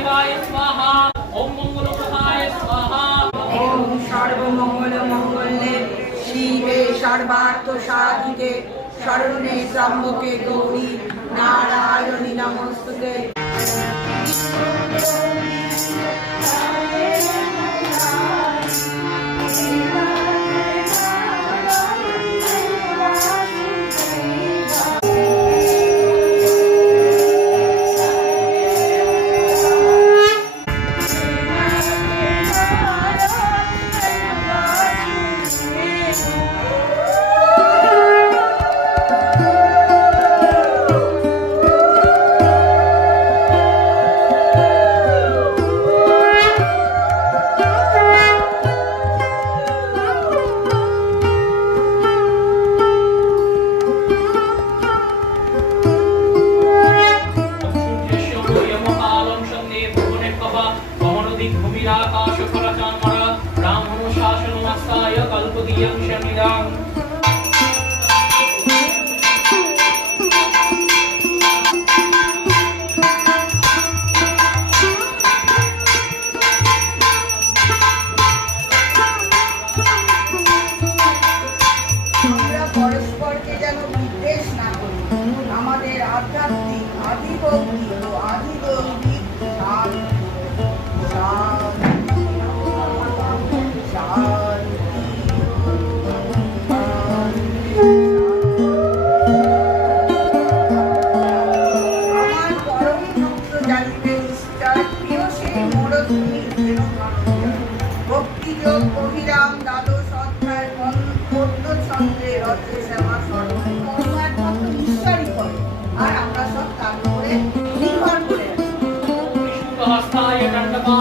शिवाय स्वाहा ओम मंगलोपहाय स्वाहा ओम सर्वमंगल मंगले शिवे सर्वार्थ साधिके शरणे त्र्यंबके गौरी नारायणी नमस्तुते long. Hastaya Dandabha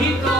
bonito.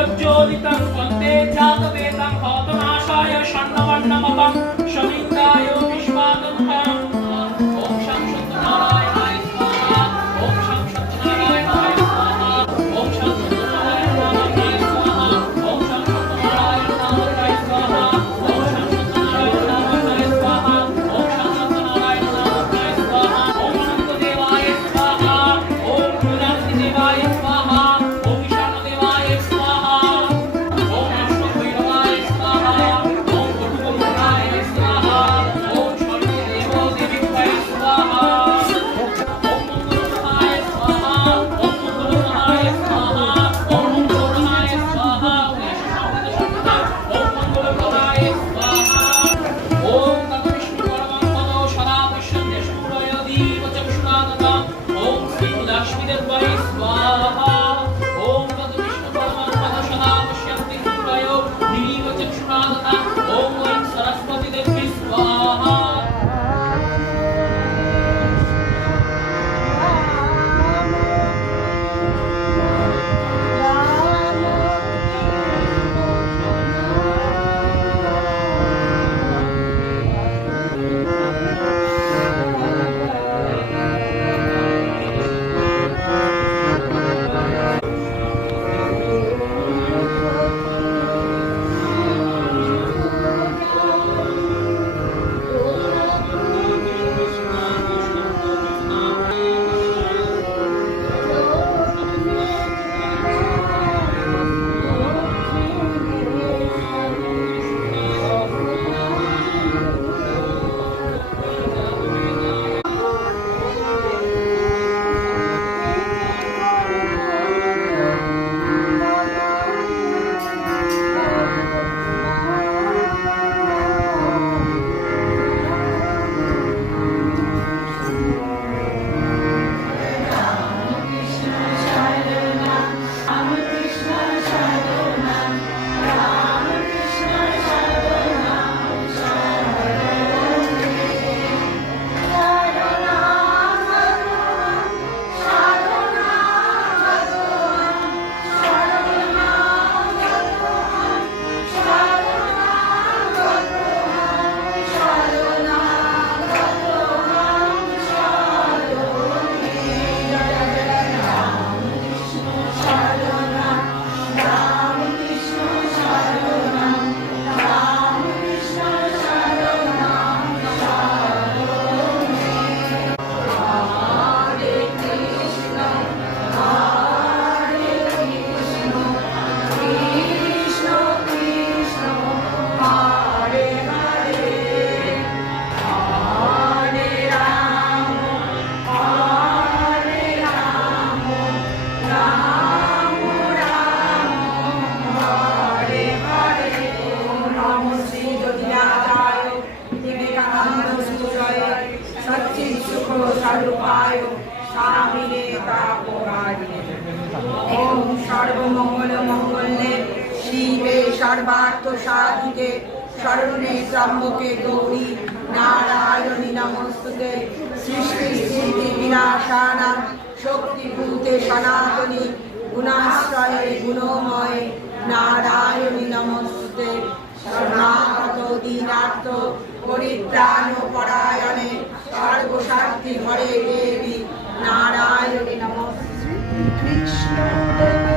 प्रज्योदितं वन्दे जातवेदं हौतनाशाय षण्णवर्णमपं शमिन्दायो Baha. সর্বার্থ সাধিকে শরণে ত্রম্বকে গৌরী নারায়ণী সৃষ্টি স্থিতি বিনাশানা শক্তিভূতে সনাতনী, গুণাশ্রয়ে গুণময় নারায়ণী নমস্তুতে শরণাগত দীনার্থ পরিত্রাণ পরায়ণে সর্বশান্তি হরে দেবী নারায়ণী নমস্তে কৃষ্ণ